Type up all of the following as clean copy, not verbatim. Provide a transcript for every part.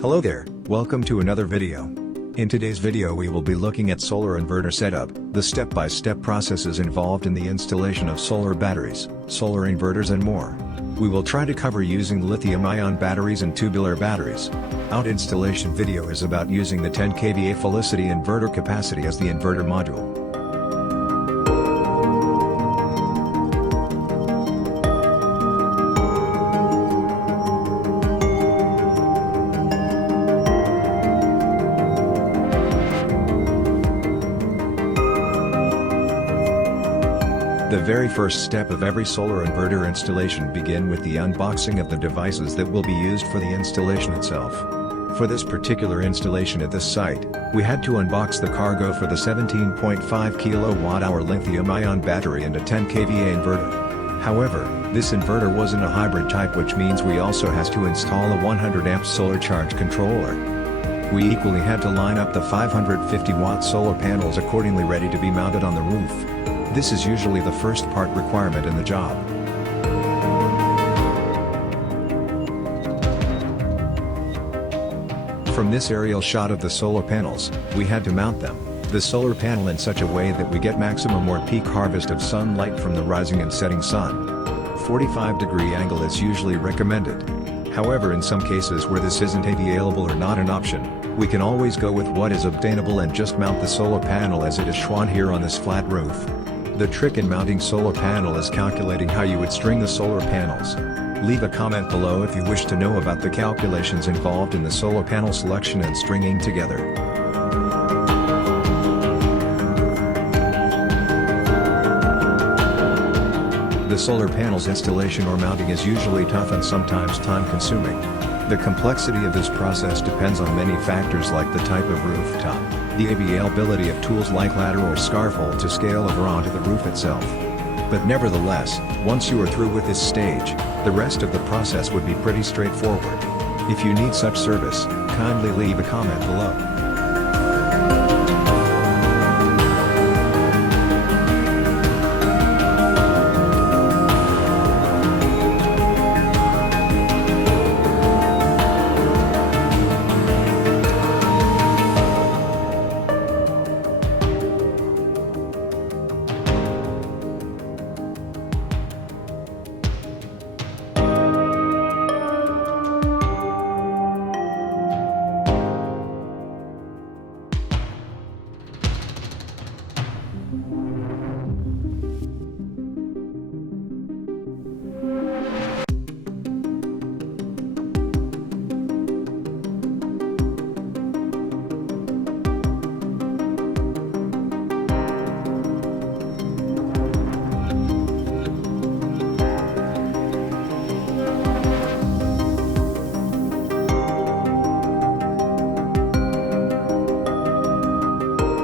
Hello there, welcome to another video. In today's video we will be looking at solar inverter setup, the step-by-step processes involved in the installation of solar batteries, solar inverters and more. We will try to cover using lithium-ion batteries and tubular batteries. Our installation video is about using the 10 kVA Felicity inverter capacity as the inverter module. The very first step of every solar inverter installation begin with the unboxing of the devices that will be used for the installation itself. For this particular installation at this site, we had to unbox the cargo for the 17.5 kWh lithium-ion battery and a 10 kVA inverter. However, this inverter wasn't a hybrid type, which means we also has to install a 100 amp solar charge controller. We equally had to line up the 550 watt solar panels accordingly ready to be mounted on the roof. This is usually the first part requirement in the job. From this aerial shot of the solar panels, we had to mount the solar panel in such a way that we get maximum or peak harvest of sunlight from the rising and setting sun. 45-degree angle is usually recommended. However, in some cases where this isn't available or not an option, we can always go with what is obtainable and just mount the solar panel as it is shown here on this flat roof. The trick in mounting solar panel is calculating how you would string the solar panels. Leave a comment below if you wish to know about the calculations involved in the solar panel selection and stringing together. The solar panels installation or mounting is usually tough and sometimes time-consuming. The complexity of this process depends on many factors like the type of rooftop, the availability of tools like ladder or scaffold to scale over onto the roof itself. But nevertheless, once you are through with this stage, the rest of the process would be pretty straightforward. If you need such service, kindly leave a comment below.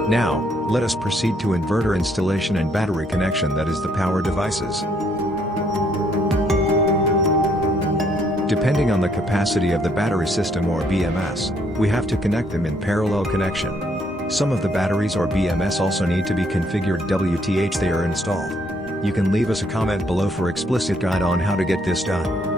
Now, let us proceed to inverter installation and battery connection, that is the power devices. Depending on the capacity of the battery system or BMS, we have to connect them in parallel connection. Some of the batteries or BMS also need to be configured WTH they are installed. You can leave us a comment below for explicit guide on how to get this done.